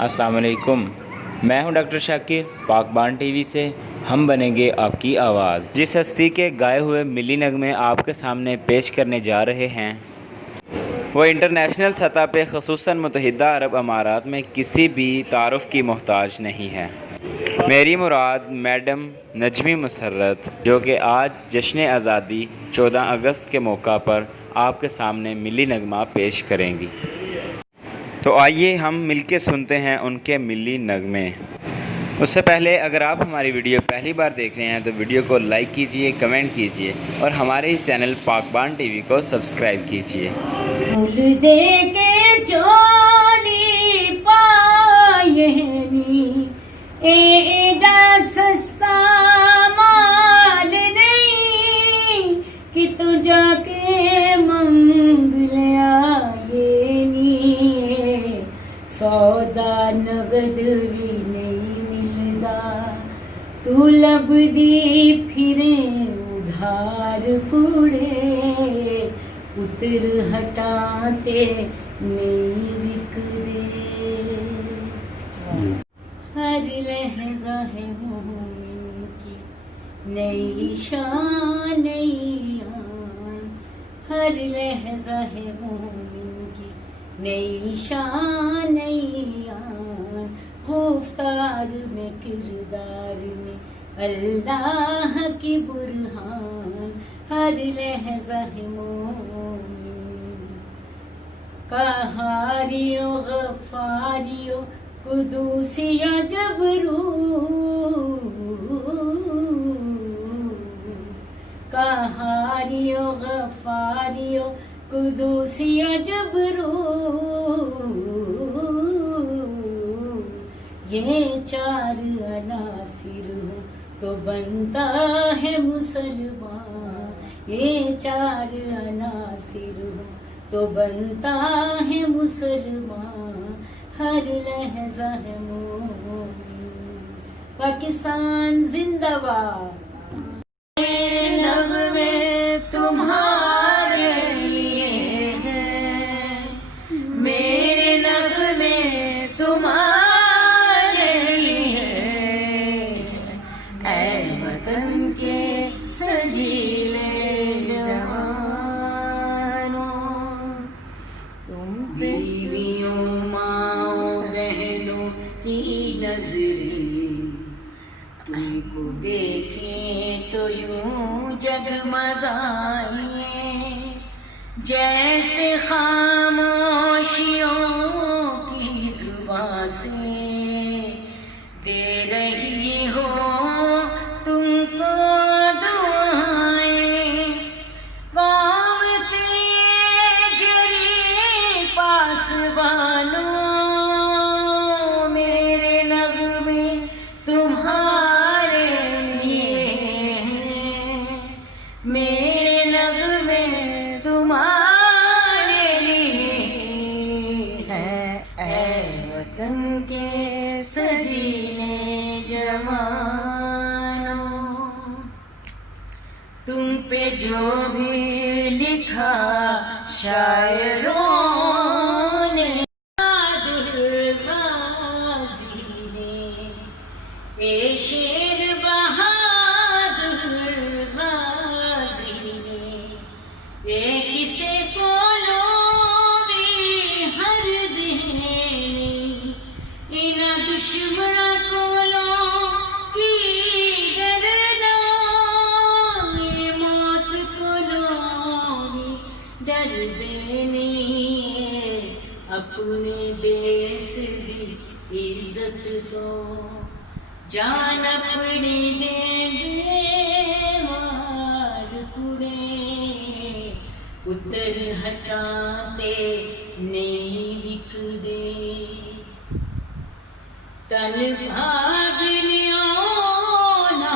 अस्सलाम वालेकुम। मैं हूं डॉक्टर शाकिर, पाकबान टीवी से। हम बनेंगे आपकी आवाज़। जिस हस्ती के गाए हुए मिली नगमे आपके सामने पेश करने जा रहे हैं वो इंटरनेशनल सतह पे ख़ुसूसन मुत्तहिदा अरब अमारात में किसी भी तारुफ़ की मोहताज नहीं है। मेरी मुराद मैडम नजमी मुसर्रत, जो कि आज जश्न आज़ादी 14 अगस्त के मौका पर आपके सामने मिली नगमा पेश करेंगी। तो आइए हम मिलके सुनते हैं उनके मिली नगमे। उससे पहले अगर आप हमारी वीडियो पहली बार देख रहे हैं तो वीडियो को लाइक कीजिए, कमेंट कीजिए और हमारे इस चैनल पाकबान टीवी को सब्सक्राइब कीजिए। सस्ता माल नहीं कि तू जाके मंग लिया, ये नी सौदा नगद भी नहीं मिलदा, तू लभदी फिरे उधार कुड़े, पुत्र हटाते नहीं बिकदे। हर लहजा है मोमिन की नई शान नई आन, हर लहजा है मोमिन की नई शान नई आन, गुफ्तार में किरदार में अल्लाह की बुरहान, हर लहजा है मोमिन। कहारियो गफ्फारियो कुदूसिया जबरू, कहारियो गफ्फारियो कुदूसिया जबरू, ये चार अनासिर हो तो बनता है मुसलमान, ये चार अनासिर हो तो बनता है मुसलमान, हर लहजा है मोमिन। पाकिस्तान जिंदाबाद। मेरे नगमे तुम्हारे लिए हैं, मेरे नगमे तुम्हारे लिए, ऐ वतन के सजीले जवानों, तुम बीवियों की नजरे तुमको देखें तो यूं जगमगाए, जैसे खामोशियों की जुबां से दे रही हो तुमको दुआएं, कौम के जरी पासबानों, मेरे नगमे तुम्हारे लिए हैं, ऐ वतन के सजीले जवानों, तुम पे जो भी लिखा शायरों ने, बहादुर गाजी ने, ए शेर ये किसे को लोगी हर देनी, इना दुश्मना को लो की डरना, ये मौत को लोगी डर देनी, अपने देश की इज्जत तो जान अपनी देंगे मार कुड़े, पुत्र हटाते नहीं बिकदे, तन भागनियो ना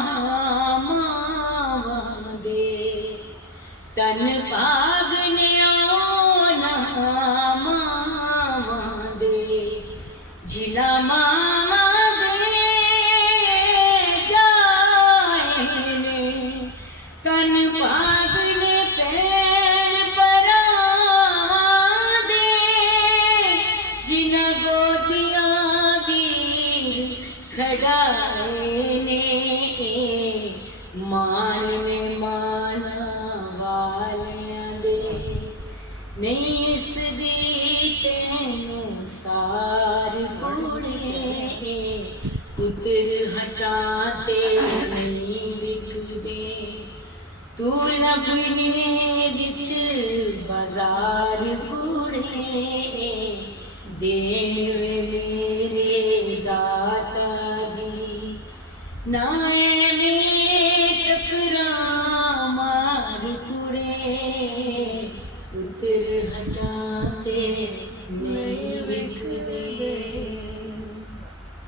मावा दे, तन भागनियो ना मावा दे, जिला मामा दे जाए ने, तन भागने पैर पर दे, जिन गोदियां ਨਹੀਂ ਇਸ ਦੀ ਤੈਨੂੰ ਸਾਰ ਕੁੜੇ ਪੁੱਤਰ ਹਟਾ ਤੇ ਨਹੀਂ ਵਿਕਦੇ ਤੂੰ ਲੱਭਣੇ ਵਿੱਚ ਬਾਜ਼ਾਰ ਕੁੜੇ ਦੇਣ ਵੇ ਮੇਰੇ ਦਾਤਾ ਦੀ ਨਾ ਐਵੇਂ ਟਕਰਾ ਮਾਰ ਕੁੜੇ ਪੁੱਤਰ ਹਟਾ ਤੇ ਨਹੀਂ ਵਿਕਦੇ